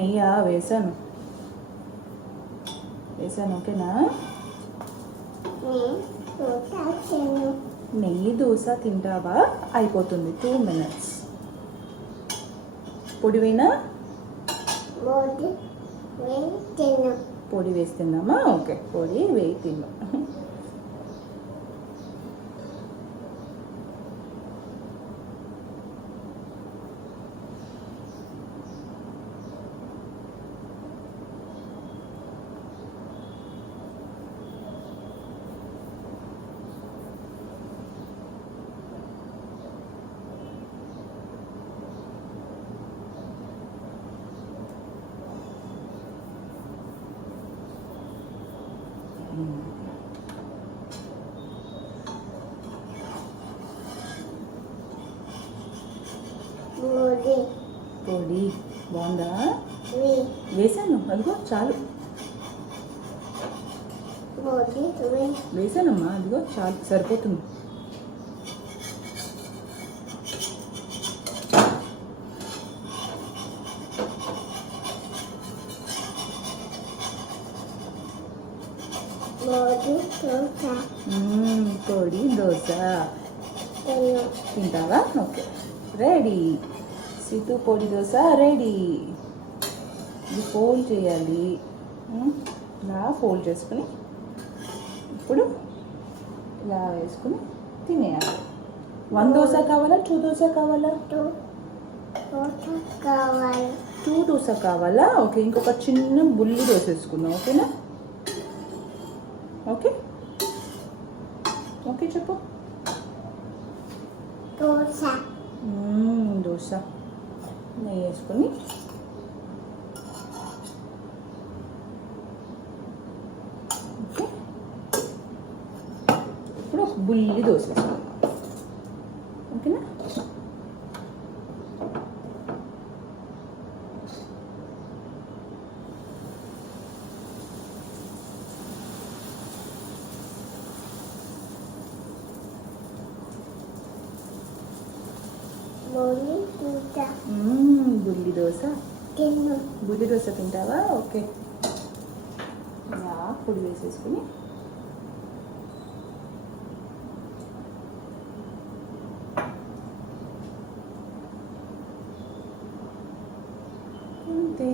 నెయ్యి వేసాను ఓకేనా. నెయ్యి దోశ తింటావా? అయిపోతుంది 2 minutes. పొడి వేనా? పొడి వేసి తిందామా? ఓకే, పొడి వేయి తిన్నా. పొడి బాగుందా? వేసాను, అదిగో చాలు. వేసానమ్మా, అదిగో చాలు, సరిపోతుంది. పొడి దోశ తింటావా? Okay, ready. సితు పొడి దోశ రెడీ. ఇది ఫోల్డ్ చేయాలి, ఇలా ఫోల్డ్ చేసుకుని ఇప్పుడు ఇలా వేసుకుని తినేయాలి. 1 దోశ కావాలా? 2 దోశ కావాలా? 2 దోశ కావాలా? ఓకే, ఇంకొక చిన్న బుల్లి దోశ వేసుకుందాం, ఓకేనా? ఓకే ఓకే చెప్పు. దోశ నెయ్యి వేసుకొని ఓకే. ఇప్పుడు ఒక బుల్లి దోశ వేసుకుందాం, ఓకేనా? బుల్లి దోశ. బుల్లి దోశ తింటావా? ఓకే, ఇలా పొడి వేసేసుకుని అంతే.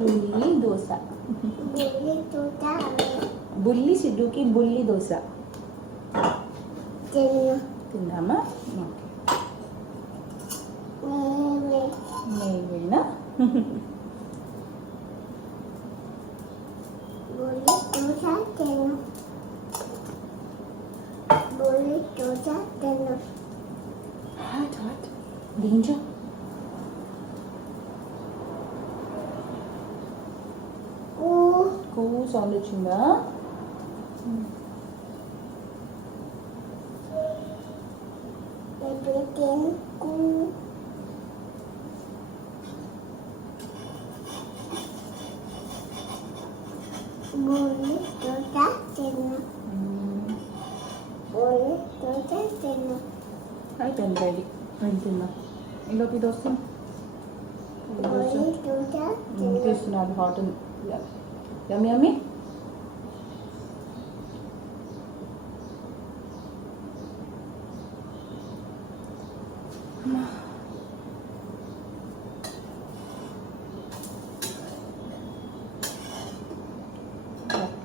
బుల్లి దోశ. బుల్లి సిడ్డుకి బుల్లి దోశ తిందామా? నెయ్యినా? డేంజర్. సౌండ్ వచ్చిందా? అయిపోయింది, రెడీ. వెళ్తున్నా ఇంలోకి ఇది వస్తుంది. తీస్తున్నారు హాట్ ఉంది. యమ్మీ యమ్మీ.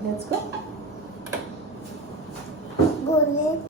Let's go.